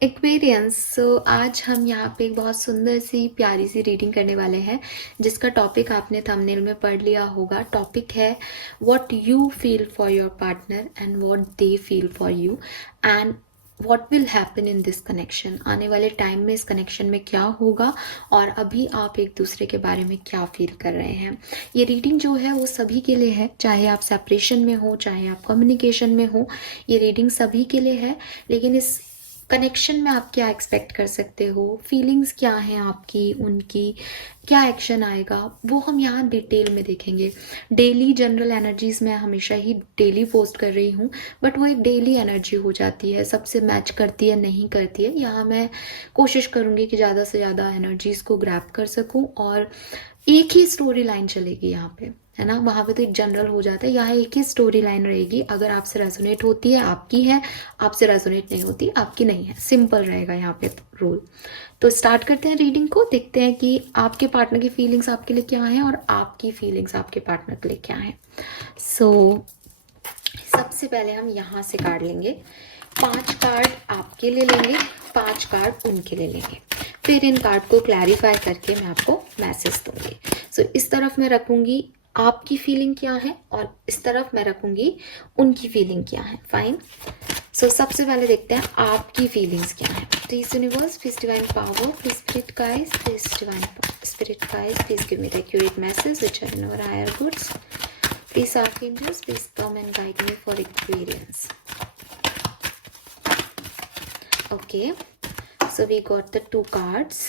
Aquarians. आज हम यहाँ पे एक बहुत सुंदर सी प्यारी सी रीडिंग करने वाले हैं जिसका टॉपिक आपने थंबनेल में पढ़ लिया होगा। टॉपिक है what you feel for your partner and what they feel for you and what will happen in this connection. आने वाले टाइम में इस कनेक्शन में क्या होगा और अभी आप एक दूसरे के बारे में क्या फील कर रहे हैं। ये रीडिंग जो है वो सभी के लिए है, चाहे आप सेपरेशन में हो चाहे आप कम्युनिकेशन में हो, ये रीडिंग सभी के लिए है। लेकिन इस कनेक्शन में आप क्या एक्सपेक्ट कर सकते हो, फीलिंग्स क्या हैं आपकी, उनकी क्या एक्शन आएगा, वो हम यहाँ डिटेल में देखेंगे। डेली जनरल एनर्जीज मैं हमेशा ही डेली पोस्ट कर रही हूँ, बट वो एक डेली एनर्जी हो जाती है, सबसे मैच करती है नहीं करती है। यहाँ मैं कोशिश करूँगी कि ज़्यादा से ज़्यादा एनर्जीज को ग्रैब कर सकूँ और एक ही स्टोरी लाइन चलेगी यहाँ पे, है ना। वहाँ पे तो एक जनरल हो जाता है, यहाँ एक ही स्टोरी लाइन रहेगी। अगर आपसे रेजोनेट होती है आपकी है, आपसे रेजोनेट नहीं होती आपकी नहीं है। सिंपल रहेगा यहाँ पे रूल। तो स्टार्ट करते हैं रीडिंग को, देखते हैं कि आपके पार्टनर की फीलिंग्स आपके लिए क्या है और आपकी फीलिंग्स आपके पार्टनर के लिए क्या है। सबसे पहले हम यहाँ से कार्ड लेंगे। 5 कार्ड आपके लिए लेंगे, 5 कार्ड उनके लिए लेंगे। फिर इन कार्ड को क्लैरिफाई करके मैं आपको मैसेज दूंगी। इस तरफ मैं रखूंगी आपकी फीलिंग क्या है और इस तरफ मैं रखूंगी उनकी फीलिंग क्या है। फाइन। सबसे पहले देखते हैं आपकी फीलिंग्स क्या है। Please universe, please divine power, please spirit guides, please divine spirit guides, please give me the accurate message which are in our higher goods. Please, archangels, please come and guide me for Aquarians. Okay, so we got the 2 cards.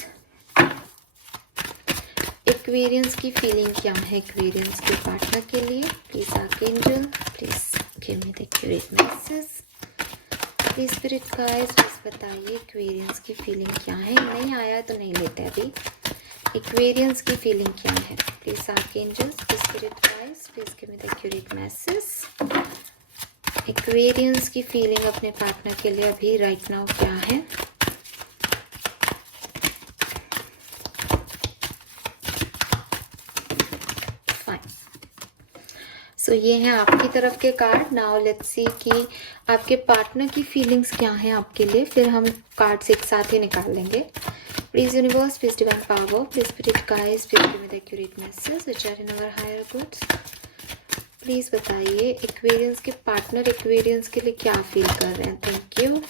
Aquarians की feeling क्या है Aquarians के partner के लिए? Please, archangel, please give me the accurate message. Please, spirit guides, please बताइए Aquarians की feeling क्या है। नहीं आया तो नहीं लेते अभी। Aquarians की फीलिंग क्या है? Please, archangels, please spirit guides, please give me the accurate message. Aquarians की फीलिंग अपने पार्टनर के लिए अभी राइट नाउ क्या है? फाइन। ये हैं आपकी तरफ के कार्ड। नाउ लेट्स सी कि आपके पार्टनर की फीलिंग्स क्या हैं आपके लिए। फिर हम कार्ड्स एक साथ ही निकाल लेंगे। Please universe, please divine power, please spirit guides, please give me the accurate message which are in our higher goods. Please बताइए एक्वेरियंस के पार्टनर एक्वेरियंस के लिए क्या फील कर रहे हैं। Thank you.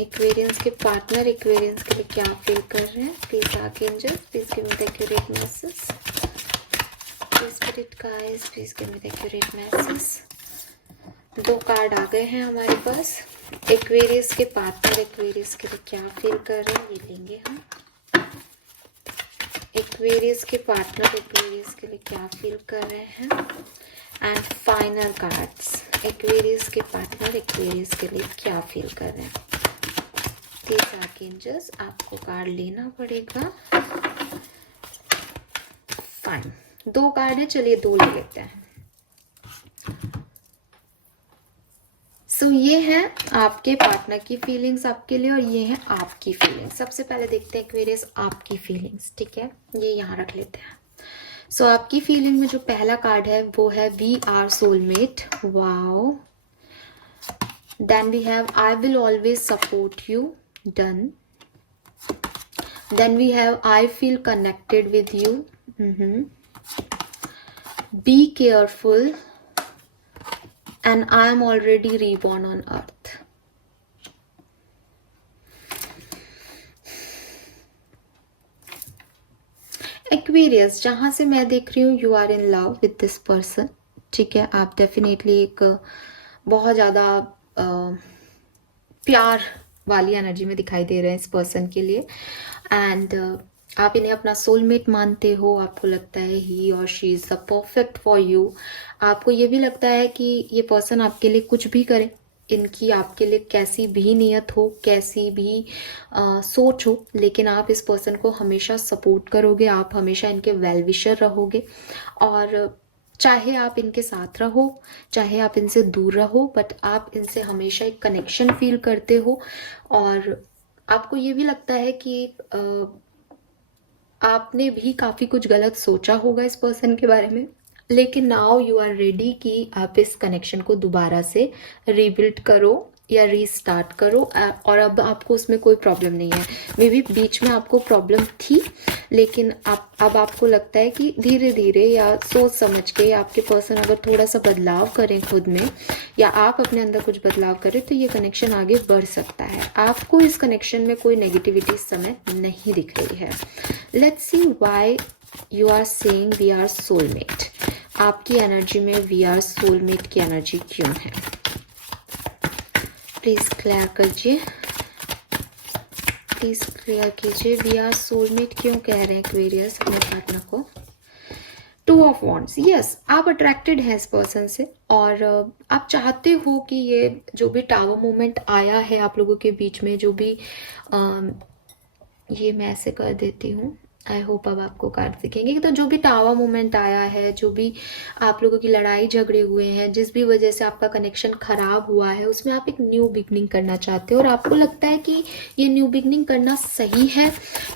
एक्वेरियंस के पार्टनर एक्वेरियंस के लिए क्या फील कर रहे हैं। Please archangel, please give me the accurate message. Please spirit guides, please give me the accurate message. 2 card आ गए हैं हमारे पास। एक्वेरियस के पार्टनर एक्वेरियस के लिए क्या फील कर रहे हैं ये लेंगे हम। एक्वेरियस के पार्टनर एक्वेरियस के लिए क्या फील कर रहे हैं एंड फाइनल कार्ड्स एक्वेरियस के पार्टनर एक्वेरियस के लिए क्या फील कर रहे हैं। प्लीज आर्कएंजल्स, आपको कार्ड लेना पड़ेगा। फाइन, 2 कार्ड है, चलिए 2 ले लेते हैं। ये है आपके पार्टनर की फीलिंग्स आपके लिए और ये है आपकी फीलिंग्स। सबसे पहले देखते हैं एक्वेरियस आपकी फीलिंग्स, ठीक है, ये यहाँ रख लेते हैं। आपकी फीलिंग में जो पहला कार्ड है वो है we are soulmate. Wow. Then we have I will always support you. Done. Then we have I feel connected with you. Be careful and I am already reborn on earth. Aquarius, जहां से मैं देख रही हूँ you are in love with this person, ठीक है। आप definitely एक बहुत ज़्यादा प्यार वाली एनर्जी में दिखाई दे रहे हैं इस पर्सन के लिए एंड आप इन्हें अपना सोलमेट मानते हो। आपको लगता है ही और she is the perfect for you. आपको ये भी लगता है कि ये पर्सन आपके लिए कुछ भी करे, इनकी आपके लिए कैसी भी नियत हो, कैसी भी सोच हो, लेकिन आप इस पर्सन को हमेशा सपोर्ट करोगे, आप हमेशा इनके वेल विशर रहोगे। और चाहे आप इनके साथ रहो चाहे आप इनसे दूर रहो, बट आप इनसे हमेशा एक कनेक्शन फील करते हो। और आपको ये भी लगता है कि आपने भी काफ़ी कुछ गलत सोचा होगा इस पर्सन के बारे में, लेकिन नाउ यू आर रेडी कि आप इस कनेक्शन को दोबारा से रिबिल्ड करो, या रीस्टार्ट करो और अब आपको उसमें कोई प्रॉब्लम नहीं है। मे बी बीच में आपको प्रॉब्लम थी, लेकिन अब आपको लगता है कि धीरे धीरे या सोच समझ के आपके पर्सन अगर थोड़ा सा बदलाव करें खुद में, या आप अपने अंदर कुछ बदलाव करें, तो ये कनेक्शन आगे बढ़ सकता है। आपको इस कनेक्शन में कोई नेगेटिविटी इस समय नहीं दिख रही है। Let's see why you are saying we are soulmate. आपकी एनर्जी में वी आर सोलमेट की एनर्जी क्यों है? प्लीज क्लियर कीजिए, प्लीज क्लियर कीजिए। वी आर सोलमेट क्यों कह रहे हैं एक्वेरियस अपने पार्टनर को? टू ऑफ वॉन्ड्स, यस, आप अट्रैक्टेड हैं इस पर्सन से और आप चाहते हो कि ये जो भी टावर मोमेंट आया है आप लोगों के बीच में, जो भी ये मैं ऐसे कर देती हूँ, आई होप अब आपको कार्ड दिखेंगे। तो जो भी टावर मोमेंट आया है, जो भी आप लोगों की लड़ाई झगड़े हुए हैं, जिस भी वजह से आपका कनेक्शन खराब हुआ है, उसमें आप एक न्यू बिगनिंग करना चाहते हो और आपको लगता है कि ये न्यू बिगनिंग करना सही है,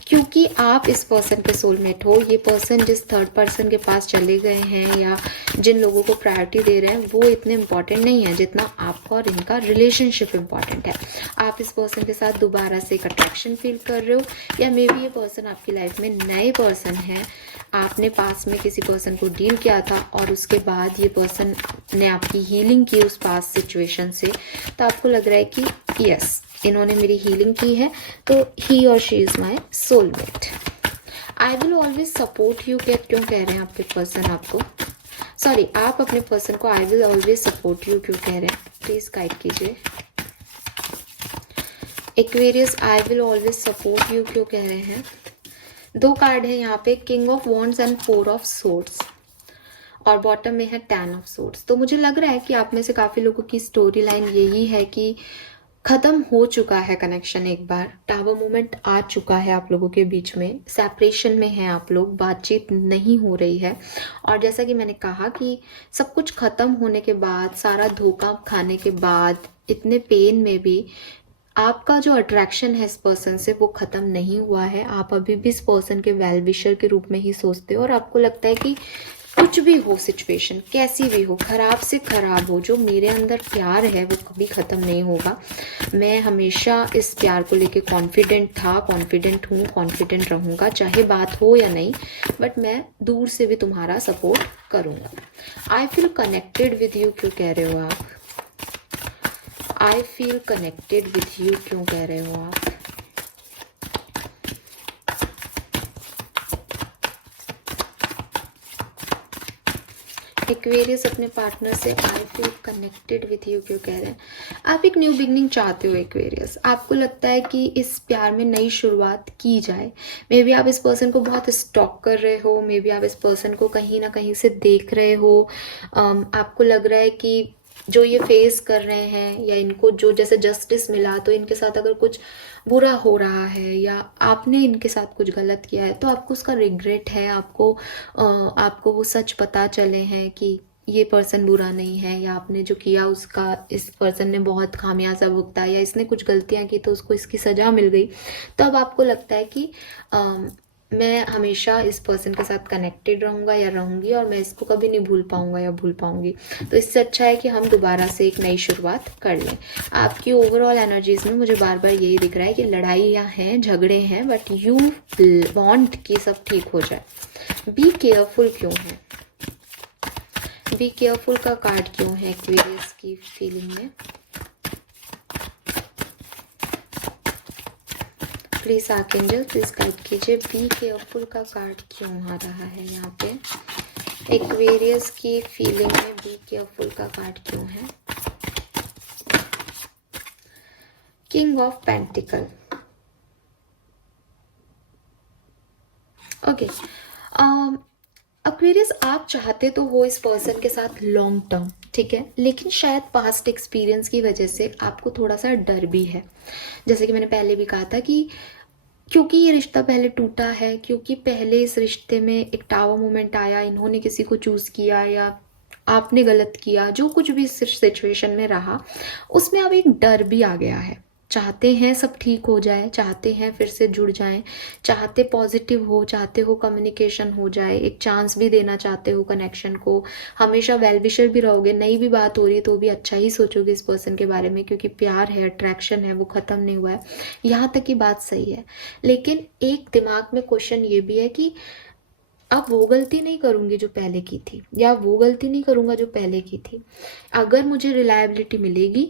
क्योंकि आप इस पर्सन के सोलमेट हो। ये पर्सन जिस थर्ड पर्सन के पास चले गए हैं या जिन लोगों को प्रायोरिटी दे रहे हैं, वो इतने इंपॉर्टेंट नहीं है जितना आपका और इनका रिलेशनशिप इंपॉर्टेंट है। आप इस पर्सन के साथ दोबारा से एक अट्रैक्शन फील कर रहे हो, या मे बी ये पर्सन आपकी लाइफ में नए पर्सन है। आपने पास में किसी पर्सन को डील किया था और उसके बाद ये पर्सन ने आपकी हीलिंग की उस पास सिचुएशन से, तो आपको लग रहा है कि यस, इन्होंने मेरी हीलिंग की है, तो ही और she is my soulmate. I will always support you, क्यों कह रहे हैं आपके पर्सन आपको? सॉरी, आप अपने पर्सन को आई विल ऑलवेज सपोर्ट यू क्यों कह रहे हैं? प्लीज गाइड कीजिए। Aquarius, I will always support you क्यों कह रहे हैं? दो कार्ड है यहाँ पे, king of wands and four of swords, और बॉटम में है 10 ऑफ सोर्ड्स। तो मुझे लग रहा है कि आप में से काफी लोगों की स्टोरी लाइन यही है कि खत्म हो चुका है कनेक्शन, एक बार टावर मोमेंट आ चुका है आप लोगों के बीच में, सेपरेशन में है आप लोग, बातचीत नहीं हो रही है। और जैसा कि मैंने कहा कि सब कुछ खत्म होने के बाद, सारा धोखा खाने के बाद, इतने पेन में भी आपका जो अट्रैक्शन है इस पर्सन से वो खत्म नहीं हुआ है। आप अभी भी इस पर्सन के वेल विशर के रूप में ही सोचते हो और आपको लगता है कि कुछ भी हो, सिचुएशन कैसी भी हो, खराब से खराब हो, जो मेरे अंदर प्यार है वो कभी खत्म नहीं होगा। मैं हमेशा इस प्यार को लेके कॉन्फिडेंट था, कॉन्फिडेंट हूँ, कॉन्फिडेंट रहूँगा, चाहे बात हो या नहीं, बट मैं दूर से भी तुम्हारा सपोर्ट करूँगा। आई फील कनेक्टेड विद यू क्यों कह रहे हो आप? आई फील कनेक्टेड विद यू क्यों कह रहे हो आप? एक्वेरियस अपने पार्टनर से आई फील कनेक्टेड विथ यू क्यों कह रहे हैं? आप एक न्यू बिगनिंग चाहते हो एक्वेरियस। आपको लगता है कि इस प्यार में नई शुरुआत की जाए। मे बी आप इस पर्सन को बहुत स्टॉक कर रहे हो, मे बी आप इस पर्सन को कहीं ना कहीं से देख रहे हो। आपको लग रहा है कि जो ये फेस कर रहे हैं या इनको जो जैसे जस्टिस मिला, तो इनके साथ अगर कुछ बुरा हो रहा है या आपने इनके साथ कुछ गलत किया है तो आपको उसका रिग्रेट है। आपको वो सच पता चले हैं कि ये पर्सन बुरा नहीं है, या आपने जो किया उसका इस पर्सन ने बहुत खामियाजा भुगता, या इसने कुछ गलतियां की तो उसको इसकी सजा मिल गई। तो अब आपको लगता है कि मैं हमेशा इस पर्सन के साथ कनेक्टेड रहूँगा या रहूँगी और मैं इसको कभी नहीं भूल पाऊँगा या भूल पाऊँगी। तो इससे अच्छा है कि हम दोबारा से एक नई शुरुआत कर लें। आपकी ओवरऑल एनर्जीज में मुझे बार बार यही दिख रहा है कि लड़ाइयाँ हैं, झगड़े हैं, बट यू वांट कि सब ठीक हो जाए। बी केयरफुल क्यों है? बी केयरफुल का कार्ड क्यों है एक्वेरियस की फीलिंग में? प्लीज आर्कएंजल प्लीज गाइड कीजिए। बी केयरफुल का कार्ड क्यों आ रहा है यहाँ पे? एक्वेरियस की फीलिंग में बी केयरफुल का कार्ड क्यों है? King of pentacle. Okay, Aquarius आप चाहते तो हो इस पर्सन के साथ लॉन्ग टर्म, ठीक है, लेकिन शायद पास्ट एक्सपीरियंस की वजह से आपको थोड़ा सा डर भी है। जैसे कि मैंने पहले भी कहा था कि क्योंकि ये रिश्ता पहले टूटा है, क्योंकि पहले इस रिश्ते में एक टावर मोमेंट आया, इन्होंने किसी को चूज किया या आपने गलत किया, जो कुछ भी इस सिचुएशन में रहा उसमें अब एक डर भी आ गया है। चाहते हैं सब ठीक हो जाए, चाहते हैं फिर से जुड़ जाएं, चाहते पॉजिटिव हो, चाहते हो कम्युनिकेशन हो जाए, एक चांस भी देना चाहते हो कनेक्शन को, हमेशा वेल विशर भी रहोगे, नई भी बात हो रही है तो भी अच्छा ही सोचोगे इस पर्सन के बारे में, क्योंकि प्यार है, अट्रैक्शन है, वो ख़त्म नहीं हुआ है। यहाँ तक की बात सही है, लेकिन एक दिमाग में क्वेश्चन ये भी है कि अब वो गलती नहीं करूंगी जो पहले की थी, या वो गलती नहीं करूंगा जो पहले की थी। अगर मुझे रिलायबिलिटी मिलेगी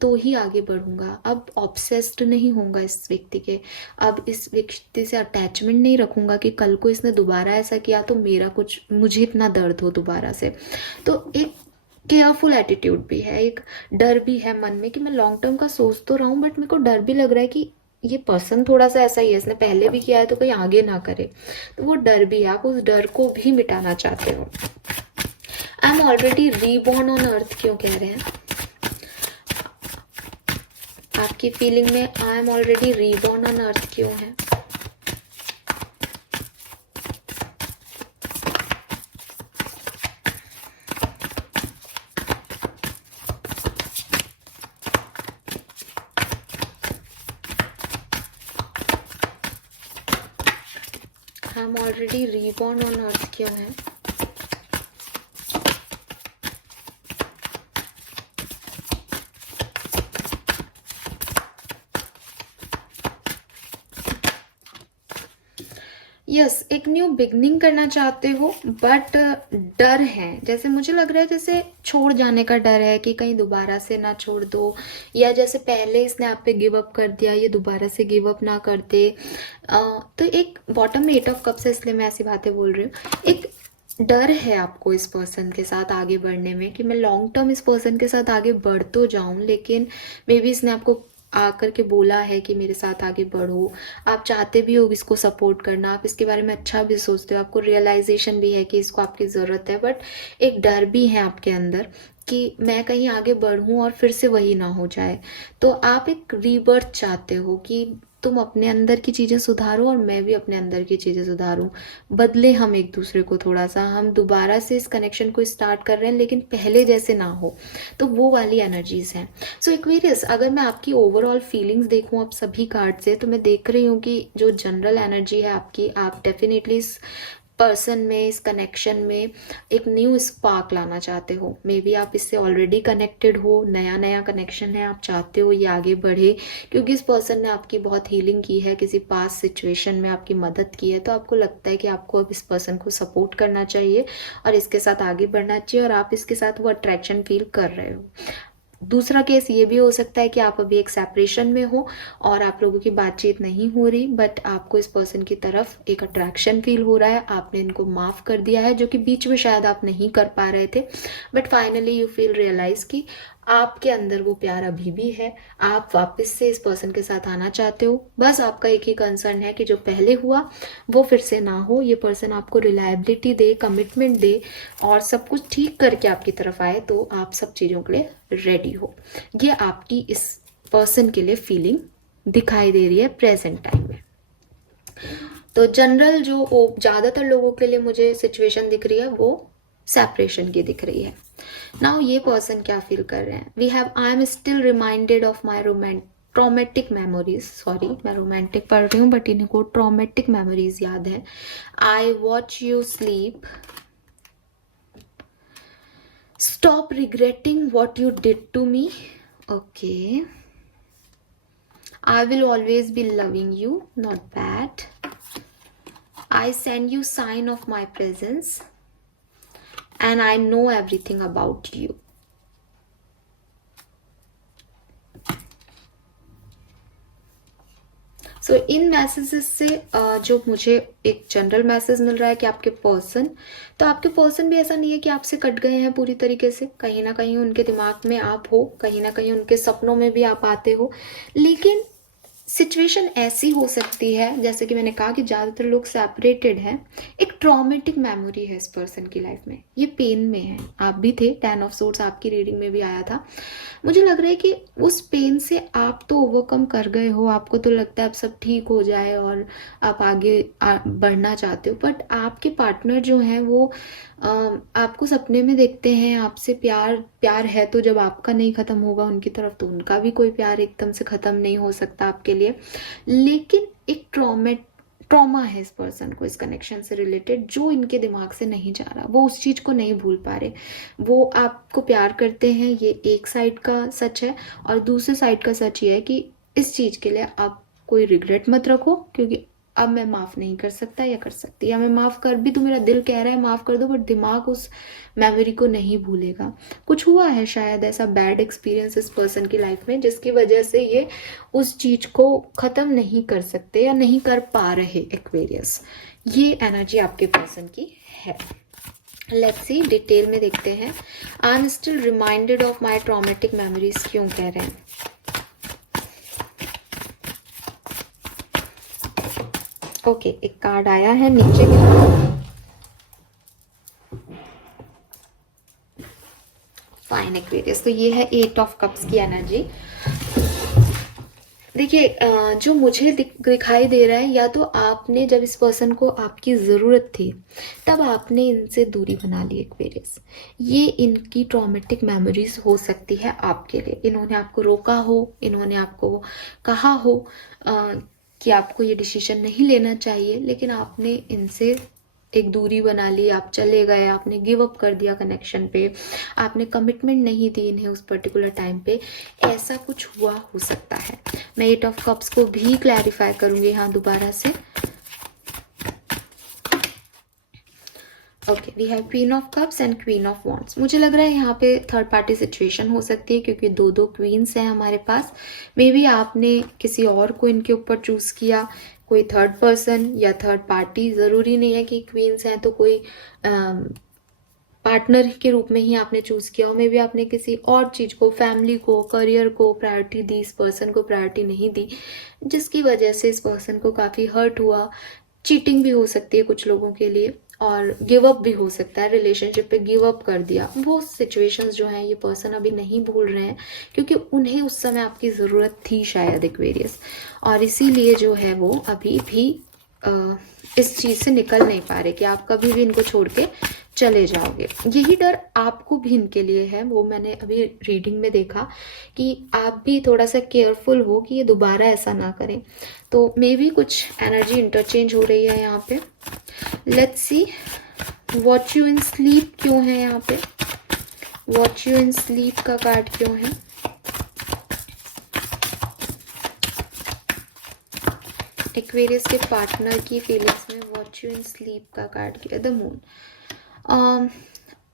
तो ही आगे बढ़ूंगा। अब ऑब्सेस्ड नहीं होऊंगा इस व्यक्ति के, अब इस व्यक्ति से अटैचमेंट नहीं रखूंगा कि कल को इसने दोबारा ऐसा किया तो मेरा कुछ, मुझे इतना दर्द हो दोबारा से। तो एक केयरफुल एटीट्यूड भी है, एक डर भी है मन में कि मैं लॉन्ग टर्म का सोच तो रहा हूँ, बट मेरे को डर भी लग रहा है कि ये पर्सन थोड़ा सा ऐसा ही है, इसने पहले भी किया है तो कहीं आगे ना करे। तो वो डर भी है, आप उस डर को भी मिटाना चाहते हो। I am already reborn on earth क्यों कह रहे हैं? आपकी फीलिंग में I am already reborn on earth क्यों है? I am already reborn on earth क्यों है? यस, एक न्यू बिगनिंग करना चाहते हो, बट डर है, जैसे मुझे लग रहा है जैसे छोड़ जाने का डर है कि कहीं दोबारा से ना छोड़ दो, या जैसे पहले इसने आप पे गिव अप कर दिया, ये दोबारा से गिव अप ना करते। तो एक बॉटम में 8 ऑफ कप्स है, इसलिए मैं ऐसी बातें बोल रही हूँ। एक डर है आपको इस पर्सन के साथ आगे बढ़ने में कि मैं लॉन्ग टर्म इस पर्सन के साथ आगे बढ़ तो जाऊं, लेकिन मे बी इसने आपको आकर के बोला है कि मेरे साथ आगे बढ़ो, आप चाहते भी हो इसको सपोर्ट करना, आप इसके बारे में अच्छा भी सोचते हो, आपको रियलाइजेशन भी है कि इसको आपकी ज़रूरत है, बट एक डर भी है आपके अंदर कि मैं कहीं आगे बढ़ूं और फिर से वही ना हो जाए। तो आप एक रीबर्थ चाहते हो कि तुम अपने अंदर की चीज़ें सुधारो और मैं भी अपने अंदर की चीज़ें सुधारूं, बदले हम एक दूसरे को, थोड़ा सा हम दोबारा से इस कनेक्शन को स्टार्ट कर रहे हैं लेकिन पहले जैसे ना हो। तो वो वाली एनर्जीज हैं। सो एक्वेरियस, अगर मैं आपकी ओवरऑल फीलिंग्स देखूं आप सभी कार्ड से, तो मैं देख रही हूँ कि जो जनरल एनर्जी है आपकी, आप डेफिनेटली इस पर्सन में, इस कनेक्शन में एक न्यू स्पार्क लाना चाहते हो। मे बी आप इससे ऑलरेडी कनेक्टेड हो, नया नया कनेक्शन है, आप चाहते हो ये आगे बढ़े, क्योंकि इस पर्सन ने आपकी बहुत हीलिंग की है, किसी पास सिचुएशन में आपकी मदद की है, तो आपको लगता है कि आपको अब इस पर्सन को सपोर्ट करना चाहिए और इसके साथ आगे बढ़ना चाहिए, और आप इसके साथ वो अट्रैक्शन फील कर रहे हो। दूसरा केस ये भी हो सकता है कि आप अभी एक सेपरेशन में हो और आप लोगों की बातचीत नहीं हो रही, बट आपको इस पर्सन की तरफ एक अट्रैक्शन फील हो रहा है, आपने इनको माफ़ कर दिया है, जो कि बीच में शायद आप नहीं कर पा रहे थे, but finally you feel realise कि आपके अंदर वो प्यार अभी भी है, आप वापस से इस पर्सन के साथ आना चाहते हो। बस आपका एक ही कंसर्न है कि जो पहले हुआ वो फिर से ना हो, ये पर्सन आपको रिलायबिलिटी दे, कमिटमेंट दे और सब कुछ ठीक करके आपकी तरफ आए, तो आप सब चीज़ों के लिए रेडी हो। ये आपकी इस पर्सन के लिए फीलिंग दिखाई दे रही है प्रेजेंट टाइम में। तो जनरल जो ज़्यादातर लोगों के लिए मुझे सिचुएशन दिख रही है वो सेपरेशन की दिख रही है। नाउ ये पर्सन क्या फील कर रहे हैं? We have I am still reminded of my traumatic memories, sorry मैं रोमांटिक पढ़ रही हूँ बट इनको ट्रॉमेटिक मेमोरीज याद है। I watch you sleep, stop regretting what you did to me, okay, I will always be loving you, not bad, I send you sign of my presence and I know everything about you. So इन messages से जो मुझे एक general message मिल रहा है कि आपके person, तो आपके पर्सन भी ऐसा नहीं है कि आपसे कट गए हैं पूरी तरीके से, कहीं ना कहीं उनके दिमाग में आप हो, कहीं ना कहीं उनके सपनों में भी आप आते हो, लेकिन सिचुएशन ऐसी हो सकती है, जैसे कि मैंने कहा कि ज़्यादातर लोग सेपरेटेड हैं, एक ट्रॉमेटिक मेमोरी है इस पर्सन की लाइफ में, ये पेन में है। आप भी थे, 10 ऑफ सोर्ड्स आपकी रीडिंग में भी आया था। मुझे लग रहा है कि उस पेन से आप तो ओवरकम कर गए हो, आपको तो लगता है अब सब ठीक हो जाए और आप आगे बढ़ना चाहते हो, बट आपके पार्टनर जो हैं वो आपको सपने में देखते हैं, आपसे प्यार प्यार है, तो जब आपका नहीं ख़त्म होगा उनकी तरफ, तो उनका भी कोई प्यार एकदम से ख़त्म नहीं हो सकता आपके लिए। लेकिन एक ट्रॉमा है इस पर्सन को इस कनेक्शन से रिलेटेड, जो इनके दिमाग से नहीं जा रहा, वो उस चीज़ को नहीं भूल पा रहे। वो आपको प्यार करते हैं, ये एक साइड का सच है, और दूसरे साइड का सच ये है कि इस चीज़ के लिए आप कोई रिग्रेट मत रखो, क्योंकि अब मैं माफ़ नहीं कर सकता या कर सकती, या मैं माफ़ कर भी तो मेरा दिल कह रहा है माफ़ कर दो, बट दिमाग उस मेमोरी को नहीं भूलेगा। कुछ हुआ है शायद ऐसा बैड एक्सपीरियंस इस पर्सन की लाइफ में, जिसकी वजह से ये उस चीज़ को ख़त्म नहीं कर सकते या नहीं कर पा रहे। एक्वेरियस, ये एनर्जी आपके पर्सन की है। लेट्स सी, डिटेल में देखते हैं। आई am still reminded of my traumatic memories क्यों कह रहे हैं। ओके, एक कार्ड आया है नीचे की तरफ। फाइन एक्वेरियस, तो ये है 8 ऑफ कप्स की एनर्जी। देखिए, जो मुझे दिखाई दे रहा है, या तो आपने जब इस पर्सन को आपकी ज़रूरत थी तब आपने इनसे दूरी बना ली एक्वेरियस। ये इनकी ट्रॉमेटिक मेमोरीज हो सकती है आपके लिए। इन्होंने आपको रोका हो, इन्होंने आपको कहा हो कि आपको ये डिसीजन नहीं लेना चाहिए, लेकिन आपने इनसे एक दूरी बना ली, आप चले गए, आपने गिव अप कर दिया कनेक्शन पे, आपने कमिटमेंट नहीं दी इन्हें उस पर्टिकुलर टाइम पे। ऐसा कुछ हुआ हो सकता है। मैं 8 ऑफ कप्स को भी क्लैरिफाई करूंगी यहाँ दोबारा से। Okay, we have queen of cups and queen of wands. मुझे लग रहा है यहाँ पे थर्ड पार्टी सिचुएशन हो सकती है, क्योंकि दो दो क्वींस हैं हमारे पास। मे बी आपने किसी और को इनके ऊपर चूज किया, कोई थर्ड पर्सन या थर्ड पार्टी। ज़रूरी नहीं है कि क्वींस हैं तो कोई पार्टनर के रूप में ही आपने चूज किया हो। मे बी आपने किसी और चीज़ को, फैमिली को, करियर को प्रायोरिटी दी, इस पर्सन को प्रायोरिटी नहीं दी, जिसकी वजह से इस पर्सन को काफ़ी हर्ट हुआ। चीटिंग भी हो सकती है कुछ लोगों के लिए, और गिव अप भी हो सकता है, रिलेशनशिप पे गिव अप कर दिया। वो सिचुएशंस जो हैं ये पर्सन अभी नहीं भूल रहे हैं, क्योंकि उन्हें उस समय आपकी ज़रूरत थी शायद एक्वेरियस, और इसीलिए जो है वो अभी भी इस चीज़ से निकल नहीं पा रहे कि आप कभी भी इनको छोड़ के चले जाओगे। यही डर आपको भी इनके लिए है, वो मैंने अभी रीडिंग में देखा कि आप भी थोड़ा सा केयरफुल हो कि ये दोबारा ऐसा ना करें। तो मे बी कुछ एनर्जी इंटरचेंज हो रही है यहाँ पे। Let's see, watch you in sleep क्यों है यहाँ पे, वॉच यू इन स्लीप का कार्ड क्यों है। एक्वेरियस के पार्टनर की फीलिंग्स में वॉच यू इन स्लीप का कार्ड किया, द मून।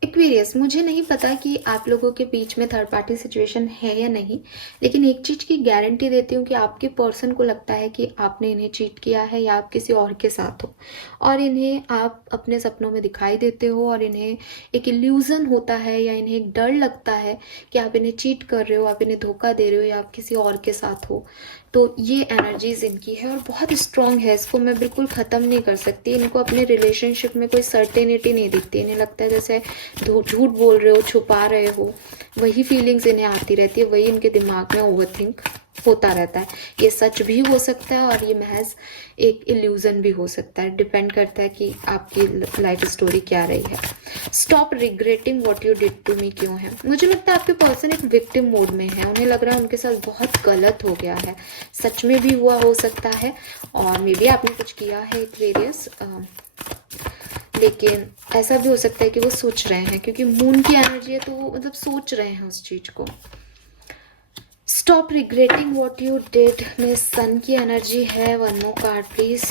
एक्वेरियस, मुझे नहीं पता कि आप लोगों के बीच में थर्ड पार्टी सिचुएशन है या नहीं, लेकिन एक चीज़ की गारंटी देती हूँ कि आपके पर्सन को लगता है कि आपने इन्हें चीट किया है, या आप किसी और के साथ हो, और इन्हें आप अपने सपनों में दिखाई देते हो, और इन्हें एक इल्यूज़न होता है या इन्हें एक डर लगता है कि आप इन्हें चीट कर रहे हो, आप इन्हें धोखा दे रहे हो, या आप किसी और के साथ हो। तो ये एनर्जीज इनकी है और बहुत स्ट्रॉन्ग है, इसको मैं बिल्कुल ख़त्म नहीं कर सकती। इनको अपने रिलेशनशिप में कोई सर्टेनिटी नहीं दिखती, इन्हें लगता है जैसे झूठ बोल रहे हो, छुपा रहे हो, वही फीलिंग्स इन्हें आती रहती है, वही इनके दिमाग में ओवरथिंक होता रहता है। ये सच भी हो सकता है और ये महज एक इल्यूजन भी हो सकता है, डिपेंड करता है कि आपकी लाइफ स्टोरी क्या रही है। Stop regretting what you did to me क्यों है। मुझे लगता है आपके पर्सन एक विक्टिम मोड में है, उन्हें लग रहा है उनके साथ बहुत गलत हो गया है, सच में भी हुआ हो सकता है, और मे बी आपने कुछ किया है एक्वेरियस, लेकिन ऐसा भी हो सकता है कि वो सोच रहे हैं, क्योंकि मून की एनर्जी है तो वो मतलब सोच रहे हैं उस चीज को। Stop regretting what you did में सन की एनर्जी है। One more card please.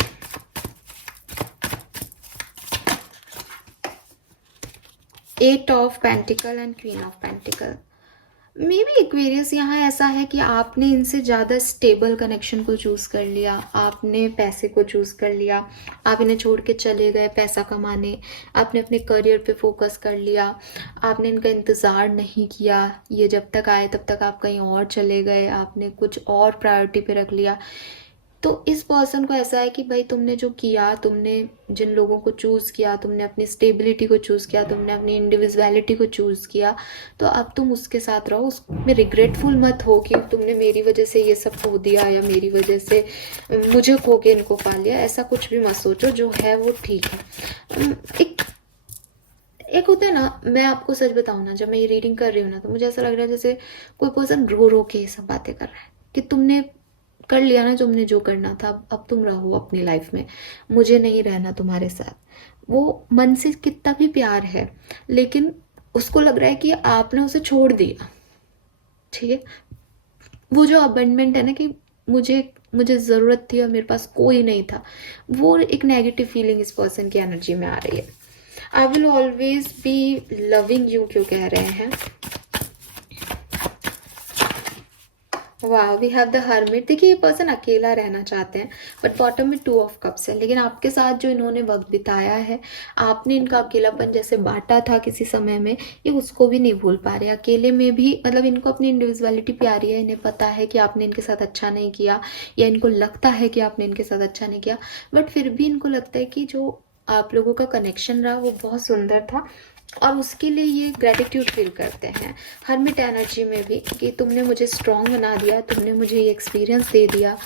Eight of pentacle and queen of pentacle. Maybe Aquarius यहाँ ऐसा है कि आपने इनसे ज़्यादा स्टेबल कनेक्शन को चूज़ कर लिया, आपने पैसे को चूज़ कर लिया, आप इन्हें छोड़ के चले गए पैसा कमाने, आपने अपने करियर पे फोकस कर लिया, आपने इनका इंतज़ार नहीं किया, ये जब तक आए तब तक आप कहीं और चले गए, आपने कुछ और प्रायोरिटी पे रख लिया। तो इस पर्सन को ऐसा है कि भाई तुमने जो किया, तुमने जिन लोगों को चूज़ किया, तुमने अपनी स्टेबिलिटी को चूज़ किया, तुमने अपनी इंडिविजुअलिटी को चूज़ किया, तो अब तुम उसके साथ रहो, उसमें रिग्रेटफुल मत हो कि तुमने मेरी वजह से ये सब खो दिया या मेरी वजह से मुझे खो के इनको पा लिया, ऐसा कुछ भी मत सोचो, जो है वो ठीक है। एक एक होता है ना, मैं आपको सच बताऊँ ना, जब मैं ये रीडिंग कर रही हूँ ना, तो मुझे ऐसा लग रहा है जैसे कोई पर्सन रो रो के ये सब बातें कर रहा है कि तुमने कर लिया ना तुमने जो करना था, अब तुम रहो अपनी लाइफ में, मुझे नहीं रहना तुम्हारे साथ। वो मन से कितना भी प्यार है, लेकिन उसको लग रहा है कि आपने उसे छोड़ दिया। ठीक है, वो जो अबेंडमेंट है ना कि मुझे मुझे ज़रूरत थी और मेरे पास कोई नहीं था, वो एक नेगेटिव फीलिंग इस पर्सन की एनर्जी में आ रही है। आई will always be loving you क्यों कह रहे हैं। वाह, वी हैव द हर्मिट। देखिए ये पर्सन अकेला रहना चाहते हैं, बट बॉटम में 2 ऑफ कप्स है, लेकिन आपके साथ जो इन्होंने वक्त बिताया है, आपने इनका अकेलापन जैसे बांटा था किसी समय में, ये उसको भी नहीं भूल पा रहे। अकेले में भी मतलब इनको अपनी इंडिविजुअलिटी प्यारी है, इन्हें पता है कि आपने इनके साथ अच्छा नहीं किया, या इनको लगता है कि आपने इनके साथ अच्छा नहीं किया, बट फिर भी इनको लगता है कि जो आप लोगों का कनेक्शन रहा वो बहुत सुंदर था, और उसके लिए ये ग्रेटिट्यूड फील करते हैं हर्मिट एनर्जी में भी, कि तुमने मुझे स्ट्रॉन्ग बना दिया, तुमने मुझे ये एक्सपीरियंस दे दिया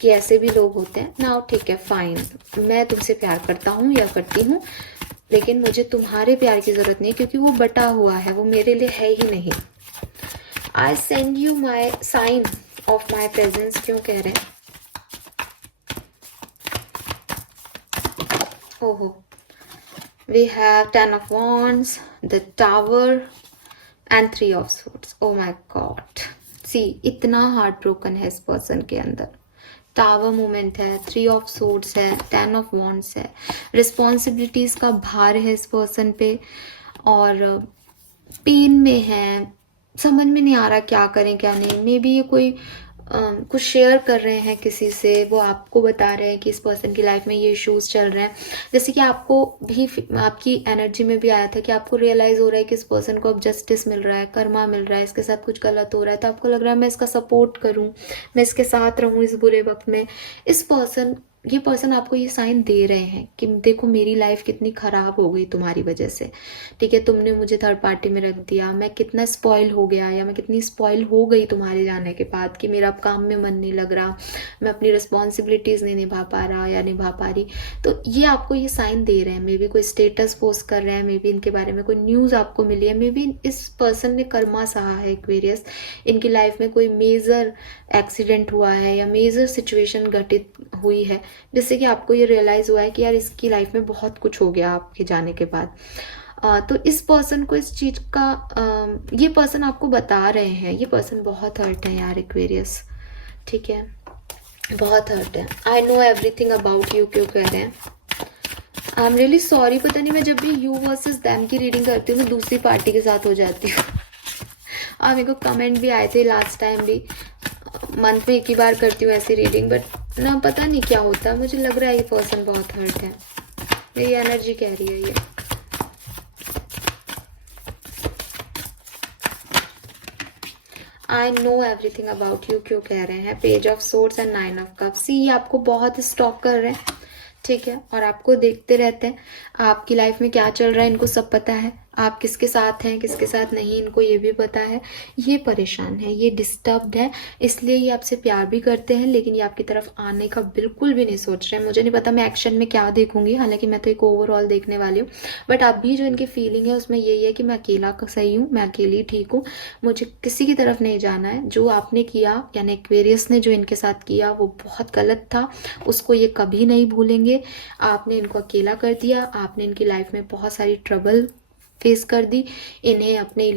कि ऐसे भी लोग होते हैं। नाउ ठीक है, फाइन, मैं तुमसे प्यार करता हूँ या करती हूँ, लेकिन मुझे तुम्हारे प्यार की ज़रूरत नहीं, क्योंकि वो बटा हुआ है, वो मेरे लिए है ही नहीं। I send you my sign of my presence क्यों कह रहे हैं। ओहो, we have 10 of wands, the tower and 3 of swords. Oh my god, see इतना हार्ट ब्रोकन है इस पर्सन के अंदर। टावर मोमेंट है, 3 ऑफ सोर्ड्स है, 10 ऑफ वॉन्ड्स है, रिस्पॉन्सिबिलिटीज का भार है इस पर्सन पे, और पेन में है, समझ में नहीं आ रहा क्या करें क्या नहीं। मे बी ये कोई कुछ शेयर कर रहे हैं किसी से, वो आपको बता रहे हैं कि इस पर्सन की लाइफ में ये इश्यूज चल रहे हैं। जैसे कि आपको भी आपकी एनर्जी में भी आया था कि आपको रियलाइज हो रहा है कि इस पर्सन को अब जस्टिस मिल रहा है, कर्मा मिल रहा है, इसके साथ कुछ गलत हो रहा है, तो आपको लग रहा है मैं इसका सपोर्ट करूं, मैं इसके साथ रहूं इस बुरे वक्त में। ये पर्सन आपको ये साइन दे रहे हैं कि देखो मेरी लाइफ कितनी ख़राब हो गई तुम्हारी वजह से। ठीक है, तुमने मुझे थर्ड पार्टी में रख दिया, मैं कितना स्पॉइल हो गया या मैं कितनी स्पॉइल हो गई तुम्हारे जाने के बाद, कि मेरा अब काम में मन नहीं लग रहा, मैं अपनी रिस्पॉन्सिबिलिटीज़ नहीं निभा पा रहा या निभा पा रही। तो ये आपको ये साइन दे रहे हैं। मे बी कोई स्टेटस पोस्ट कर रहे हैं, मे बी इनके बारे में कोई न्यूज़ आपको मिली है, मे बी इस पर्सन ने कर्मा सहा है एक्वेरियस, इनकी लाइफ में कोई मेजर एक्सीडेंट हुआ है या मेजर सिचुएशन घटित हुई है, जिससे कि आपको ये रियलाइज़ हुआ है कि यार इसकी लाइफ में बहुत कुछ हो गया आपके जाने के बाद। तो इस पर्सन को इस चीज़ का ये पर्सन आपको बता रहे हैं, ये पर्सन बहुत हर्ट है यार एक्वेरियस। ठीक है, बहुत हर्ट है। आई नो एवरीथिंग अबाउट यू क्यों कह रहे हैं। आई एम रियली सॉरी, पता नहीं मैं जब भी यू वर्सेस दैम की रीडिंग करती हूँ मैं दूसरी पार्टी के साथ हो जाती हूँ। और मेरे को कमेंट भी आए थे लास्ट टाइम भी, मंथ में एक ही बार करती हूँ ऐसी रीडिंग, बट ना पता नहीं क्या होता, मुझे लग रहा है ये पर्सन बहुत हर्ट है, मेरी एनर्जी कह रही है ये। I know everything about you क्यों कह रहे हैं। Page of swords and 9 of cups. See आपको बहुत स्टॉक कर रहे हैं, ठीक है, और आपको देखते रहते हैं आपकी लाइफ में क्या चल रहा है, इनको सब पता है, आप किसके साथ हैं किसके साथ नहीं, इनको ये भी पता है। ये परेशान है, ये डिस्टर्ब्ड है, इसलिए ये आपसे प्यार भी करते हैं, लेकिन ये आपकी तरफ आने का बिल्कुल भी नहीं सोच रहे हैं। मुझे नहीं पता मैं एक्शन में क्या देखूंगी, हालांकि मैं तो एक ओवरऑल देखने वाली हूँ, बट अभी जो इनकी फीलिंग है उसमें यही है कि मैं अकेला सही हूँ, मैं अकेली ठीक हूँ, मुझे किसी की तरफ नहीं जाना है। जो आपने किया यानी एक्वेरियस ने जो इनके साथ किया वो बहुत गलत था, उसको ये कभी नहीं भूलेंगे। आपने इनको अकेला कर दिया, आपने इनकी लाइफ में बहुत सारी ट्रबल फेस कर दी, इन्हें अपने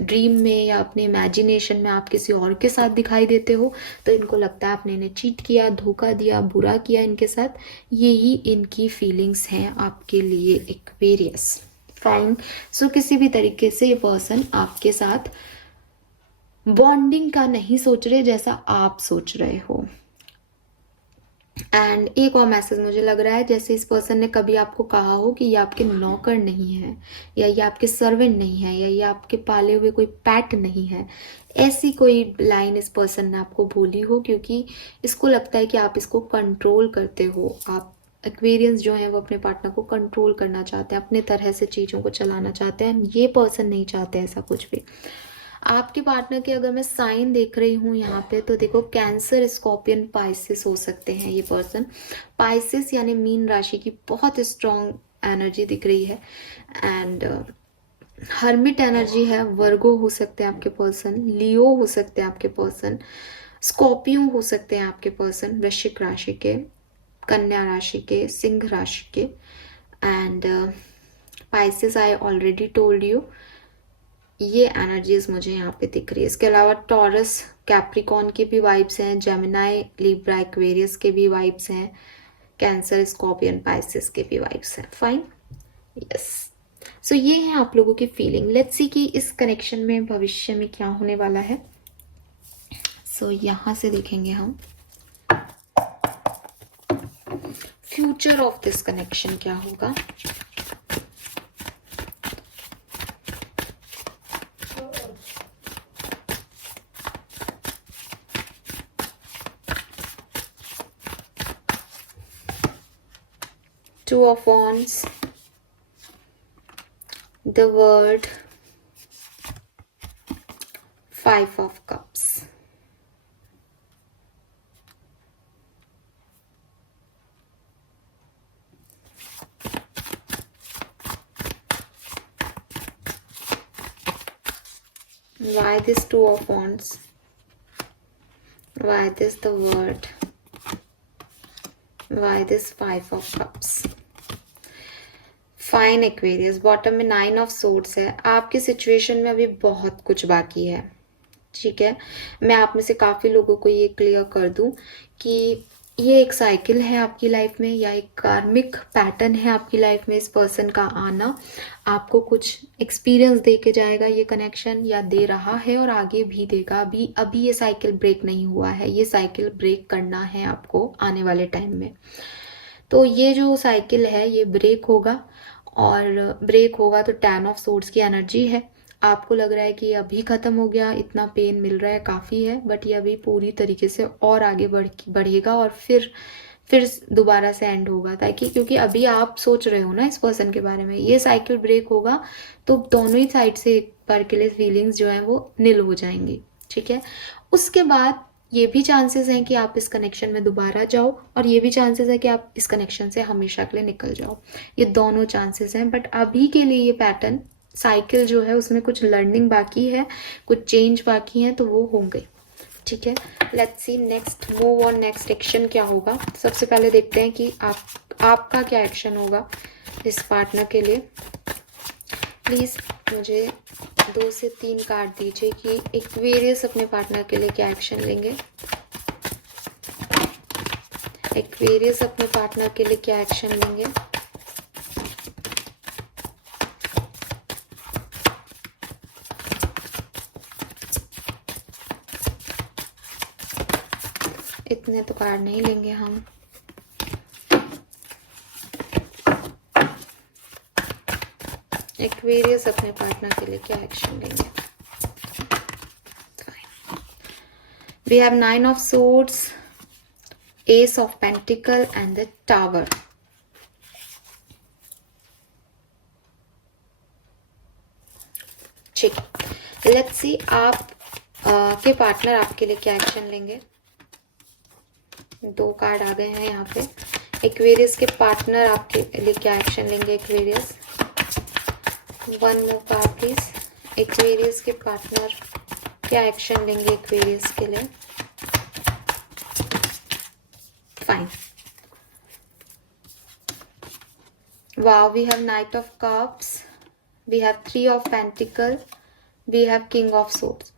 ड्रीम में या अपने इमेजिनेशन में आप किसी और के साथ दिखाई देते हो, तो इनको लगता है आपने इन्हें चीट किया, धोखा दिया, बुरा किया इनके साथ। यही इनकी फीलिंग्स हैं आपके लिए एक्वेरियस। फाइन, सो किसी भी तरीके से ये पर्सन आपके साथ बॉन्डिंग का नहीं सोच रहे जैसा आप सोच रहे हो। एंड एक और मैसेज मुझे लग रहा है जैसे इस पर्सन ने कभी आपको कहा हो कि ये आपके नौकर नहीं है, या ये आपके सर्वेंट नहीं है, या ये आपके पाले हुए कोई पैट नहीं है। ऐसी कोई लाइन इस पर्सन ने आपको बोली हो, क्योंकि इसको लगता है कि आप इसको कंट्रोल करते हो। आप एक्वेरियंस जो है वो अपने पार्टनर को कंट्रोल करना चाहते हैं, अपने तरह से चीज़ों को चलाना चाहते हैं। ये पर्सन नहीं चाहते ऐसा कुछ भी। आपके पार्टनर के अगर मैं साइन देख रही हूँ यहाँ पे, तो देखो कैंसर, स्कॉर्पियन, पाइसिस हो सकते हैं ये पर्सन। पाइसिस यानी मीन राशि की बहुत स्ट्रॉन्ग एनर्जी दिख रही है। एंड हर्मिट एनर्जी है। वर्गो हो सकते हैं आपके पर्सन, लियो हो सकते हैं आपके पर्सन, स्कॉर्पियो हो सकते हैं आपके पर्सन, वृश्चिक राशि के, कन्या राशि के, सिंह राशि के। And Pisces I already told you, ये एनर्जीज मुझे यहाँ पे दिख रही है। इसके अलावा टॉरस, कैप्रिकॉन के भी वाइब्स हैं, जेमिनाई, लिब्रा, एक्वेरियस के भी वाइब्स हैं, कैंसर, स्कॉर्पियन, पाइसिस के भी वाइब्स हैं। Fine, yes. सो ये है आप लोगों की फीलिंग। लेट्स सी कि इस कनेक्शन में भविष्य में क्या होने वाला है। सो यहाँ से देखेंगे हम फ्यूचर ऑफ दिस कनेक्शन क्या होगा। Two of Wands, the World, Five of Cups. Why this Two of Wands? Why this the World? Why this Five of Cups? Fine Aquarius, bottom में 9 ऑफ सोर्ड्स है। आपकी situation में अभी बहुत कुछ बाकी है, ठीक है। मैं आप में से काफ़ी लोगों को ये क्लियर कर दूं कि ये एक साइकिल है आपकी लाइफ में, या एक कार्मिक पैटर्न है आपकी लाइफ में। इस पर्सन का आना आपको कुछ एक्सपीरियंस दे के जाएगा ये कनेक्शन, या दे रहा है और आगे भी देगा। अभी ये साइकिल ब्रेक नहीं हुआ है, ये साइकिल ब्रेक करना है आपको आने वाले टाइम में। तो ये जो साइकिल है ये ब्रेक होगा, और ब्रेक होगा तो 10 ऑफ सोर्ड्स की एनर्जी है। आपको लग रहा है कि ये अभी ख़त्म हो गया, इतना पेन मिल रहा है, काफ़ी है, बट ये अभी पूरी तरीके से और आगे बढ़ेगा, और फिर दोबारा से एंड होगा। ताकि क्योंकि अभी आप सोच रहे हो ना इस पर्सन के बारे में, ये साइकिल ब्रेक होगा तो दोनों ही साइड से एक बार के लिए फीलिंग्स जो हैं वो निल हो जाएंगी, ठीक है। उसके बाद ये भी चांसेस हैं कि आप इस कनेक्शन में दोबारा जाओ, और ये भी चांसेस है कि आप इस कनेक्शन से हमेशा के लिए निकल जाओ। ये दोनों चांसेस हैं, बट अभी के लिए ये पैटर्न साइकिल जो है उसमें कुछ लर्निंग बाकी है, कुछ चेंज बाकी है, तो वो होंगे, ठीक है। Let's C next move on, next action क्या होगा। सबसे पहले देखते हैं कि आपका क्या एक्शन होगा इस पार्टनर के लिए। प्लीज़ मुझे 2 से 3 कार्ड दीजिए कि एक्वेरियस अपने पार्टनर के लिए क्या एक्शन लेंगे। एक्वेरियस अपने पार्टनर के लिए क्या एक्शन लेंगे। इतने तो कार्ड नहीं लेंगे हम। एक्वेरियस अपने पार्टनर के लिए क्या एक्शन लेंगे। We have 9 of Swords, Ace of Pentacle and the Tower. ठीक, लेट्स सी आप के पार्टनर आपके लिए क्या एक्शन लेंगे। 2 कार्ड आ गए हैं यहाँ पे। एक्वेरियस के पार्टनर आपके लिए क्या एक्शन लेंगे। Aquarius, 1 more card please. Aquarius के पार्टनर क्या एक्शन लेंगे एक्वेरियस के लिए। Fine, wow, we have knight of cups, we have 3 of pentacle, we have king of swords.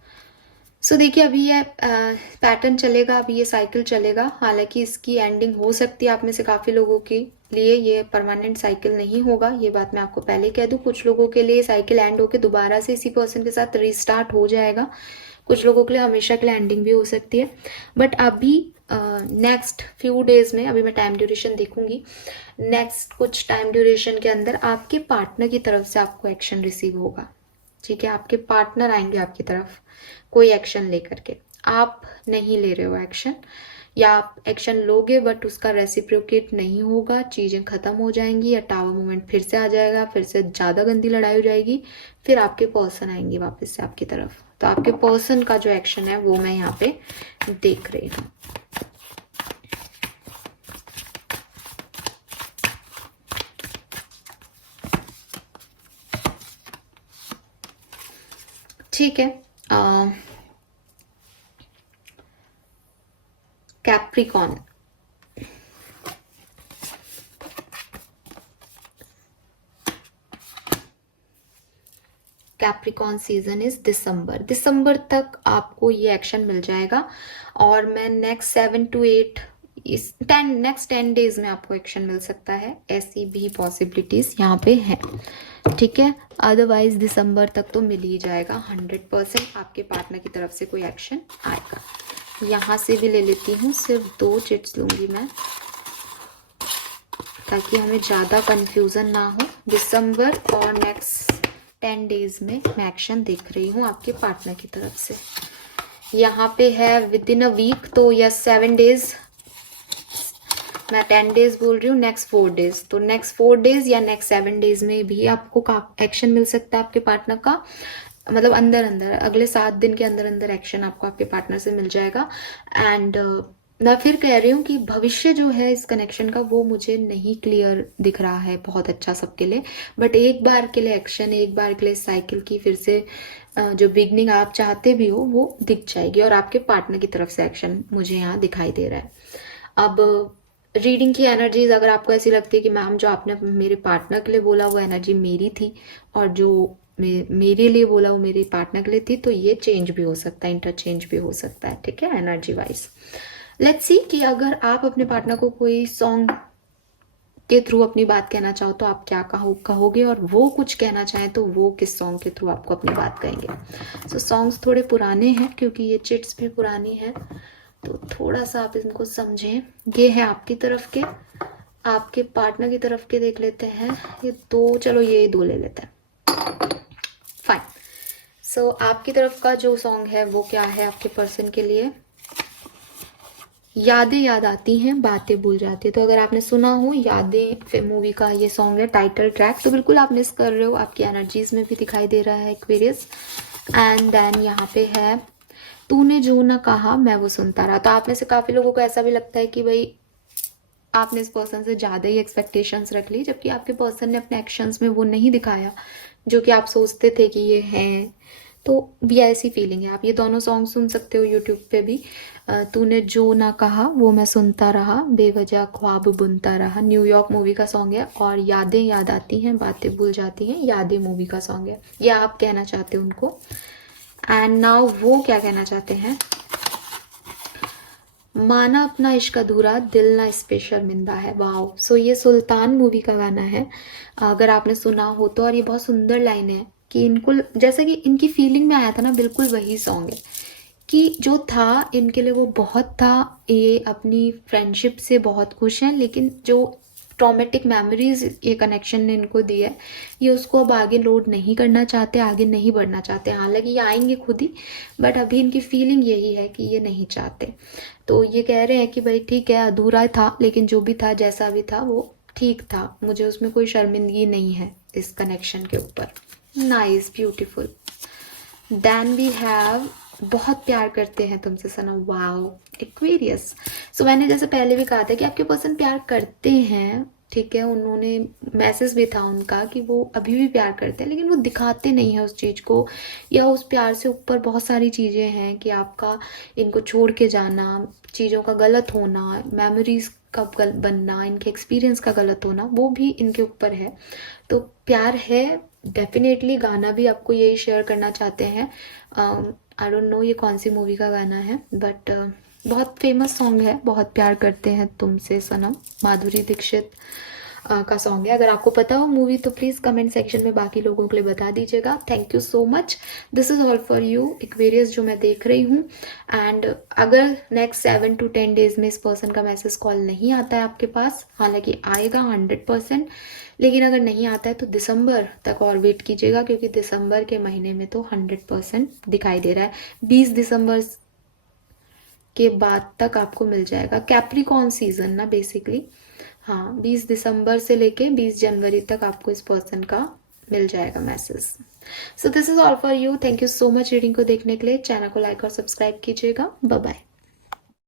So देखिए अभी ये पैटर्न चलेगा, अभी ये साइकिल चलेगा। हालांकि इसकी एंडिंग हो सकती है आप में से काफ़ी लोगों के लिए, ये परमानेंट साइकिल नहीं होगा, ये बात मैं आपको पहले कह दूं। कुछ लोगों के लिए साइकिल एंड होकर दोबारा से इसी पर्सन के साथ रीस्टार्ट हो जाएगा, कुछ लोगों के लिए हमेशा के लिए एंडिंग भी हो सकती है। बट अभी नेक्स्ट फ्यू डेज में, अभी मैं टाइम ड्यूरेशन देखूंगी, नेक्स्ट कुछ टाइम ड्यूरेशन के अंदर आपके पार्टनर की तरफ से आपको एक्शन रिसीव होगा। ठीक है, आपके पार्टनर आएंगे आपकी तरफ कोई एक्शन लेकर के, आप नहीं ले रहे हो एक्शन, या आप एक्शन लोगे बट उसका रेसिप्रोकेट नहीं होगा, चीजें खत्म हो जाएंगी, या टावर मूवमेंट फिर से आ जाएगा, फिर से ज्यादा गंदी लड़ाई हो जाएगी, फिर आपके पर्सन आएंगे वापस से आपकी तरफ। तो आपके पर्सन का जो एक्शन है वो मैं यहाँ पे देख रही हूँ। ठीक है, कैप्रिकॉन, कैप्रिकॉन सीजन इज दिसंबर तक आपको ये एक्शन मिल जाएगा, और मैं नेक्स्ट 7 to 8 नेक्स्ट 10 डेज में आपको एक्शन मिल सकता है, ऐसी भी पॉसिबिलिटीज यहाँ पे हैं। ठीक है, अदरवाइज दिसंबर तक तो मिल ही जाएगा, 100% आपके पार्टनर की तरफ से कोई एक्शन आएगा। यहाँ से भी ले लेती हूँ, सिर्फ 2 चिट्स लूंगी मैं, ताकि हमें ज़्यादा कंफ्यूजन ना हो। दिसंबर और नेक्स्ट 10 डेज में मैं एक्शन देख रही हूँ आपके पार्टनर की तरफ से। यहाँ पे है विद इन अ वीक, तो या 7 डेज, मैं 10 डेज बोल रही हूँ, नेक्स्ट 4 डेज, तो नेक्स्ट 4 डेज या नेक्स्ट 7 डेज में भी आपको एक्शन मिल सकता है आपके पार्टनर का, मतलब अंदर अंदर अगले 7 दिन के अंदर अंदर एक्शन आपको आपके पार्टनर से मिल जाएगा। एंड मैं फिर कह रही हूँ कि भविष्य जो है इस कनेक्शन का वो मुझे नहीं क्लियर दिख रहा है बहुत अच्छा सबके लिए, बट एक बार के लिए एक्शन, एक बार के लिए साइकिल की फिर से जो बिगनिंग आप चाहते भी हो वो दिख जाएगी, और आपके पार्टनर की तरफ से एक्शन मुझे यहाँ दिखाई दे रहा है। अब रीडिंग की एनर्जीज अगर आपको ऐसी लगती है कि मैम जो आपने मेरे पार्टनर के लिए बोला वो एनर्जी मेरी थी, और जो मेरे लिए बोला वो मेरे पार्टनर के लिए थी, तो ये चेंज भी हो सकता है, इंटरचेंज भी हो सकता है। ठीक है, एनर्जी वाइज लेट्स सी कि अगर आप अपने पार्टनर को कोई सॉन्ग के थ्रू अपनी बात कहना चाहो तो आप क्या कहोगे, और वो कुछ कहना चाहें तो वो किस सॉन्ग के थ्रू आपको अपनी बात कहेंगे। सो सॉन्ग्स थोड़े पुराने हैं क्योंकि ये चिट्स भी पुरानी है, तो थोड़ा सा आप इनको समझें। ये है आपकी तरफ के, आपके पार्टनर की तरफ के देख लेते हैं, ये 2, चलो ये 2 ले लेते हैं, फाइन। सो आपकी तरफ का जो सॉन्ग है वो क्या है आपके पर्सन के लिए, यादें याद आती हैं बातें भूल जाती है। तो अगर आपने सुना हो यादें मूवी का ये सॉन्ग है टाइटल ट्रैक, तो बिल्कुल आप मिस कर रहे हो, आपकी एनर्जीज में भी दिखाई दे रहा है एक्वेरियस। एंड देन यहाँ पे है तूने जो ना कहा मैं वो सुनता रहा। तो आप में से काफी लोगों को ऐसा भी लगता है कि भाई आपने इस पर्सन से ज्यादा ही एक्सपेक्टेशंस रख ली, जबकि आपके पर्सन ने अपने एक्शंस में वो नहीं दिखाया जो कि आप सोचते थे कि ये है। तो भी ऐसी फीलिंग है। आप ये दोनों सॉन्ग सुन सकते हो यूट्यूब पे भी। तूने जो ना कहा वो मैं सुनता रहा, बेवजह ख्वाब बुनता रहा, न्यूयॉर्क मूवी का सॉन्ग है। और यादें याद आती हैं बातें भूल जाती हैं, यादें मूवी का सॉन्ग है। ये आप कहना चाहते हो उनको। एंड नाउ वो क्या कहना चाहते हैं, माना अपना इश्क अधूरा दिल ना इस पे शर्मिंदा है। वाओ, सो ये सुल्तान मूवी का गाना है, अगर आपने सुना हो तो। और ये बहुत सुंदर लाइन है कि इनको जैसे कि इनकी फीलिंग में आया था ना, बिल्कुल वही सॉन्ग है कि जो था इनके लिए वो बहुत था। ये अपनी फ्रेंडशिप से बहुत खुश हैं, लेकिन जो ट्रॉमेटिक मेमोरीज ये कनेक्शन ने इनको दी है, ये उसको अब आगे लोड नहीं करना चाहते, आगे नहीं बढ़ना चाहते। हालांकि ये आएंगे खुद ही, बट अभी इनकी फीलिंग यही है कि ये नहीं चाहते। तो ये कह रहे हैं कि भाई ठीक है, अधूरा था, लेकिन जो भी था जैसा भी था वो ठीक था, मुझे उसमें कोई शर्मिंदगी नहीं है इस कनेक्शन के ऊपर। Nice, beautiful. Then we have बहुत प्यार करते हैं तुमसे सनम। Wow, Aquarius. सो मैंने जैसे पहले भी कहा था कि आपके पर्सन प्यार करते हैं, ठीक है। उन्होंने मैसेज भी था उनका कि वो अभी भी प्यार करते हैं, लेकिन वो दिखाते नहीं है उस चीज़ को, या उस प्यार से ऊपर बहुत सारी चीज़ें हैं कि आपका इनको छोड़ के जाना, चीज़ों का गलत होना, मेमोरीज का बनना, इनके एक्सपीरियंस का गलत होना, वो भी इनके ऊपर है। तो प्यार है डेफिनेटली। गाना भी आपको यही शेयर करना चाहते हैं। आई डोंट नो ये कौन सी मूवी का गाना है, बट बहुत फेमस सॉन्ग है, बहुत प्यार करते हैं तुमसे सनम, माधुरी दीक्षित। का सॉन्ग है। अगर आपको पता हो मूवी तो प्लीज़ कमेंट सेक्शन में बाकी लोगों के लिए बता दीजिएगा। Thank you so much. This is all for you Aquarius जो मैं देख रही हूँ। एंड अगर नेक्स्ट 7 to 10 डेज में इस पर्सन का मैसेज कॉल नहीं आता है आपके पास, हालांकि आएगा 100%, लेकिन अगर नहीं आता है तो दिसंबर तक और वेट कीजिएगा, क्योंकि दिसंबर के महीने में तो 100% दिखाई दे रहा है। 20 दिसंबर के बाद तक आपको मिल जाएगा। कैप्रिकॉर्न सीजन ना बेसिकली, हाँ 20 दिसंबर से लेके 20 जनवरी तक आपको इस पर्सन का मिल जाएगा message. So this is all for you. Thank you so much reading को देखने के लिए। चैनल को लाइक और सब्सक्राइब कीजिएगा। Bye bye.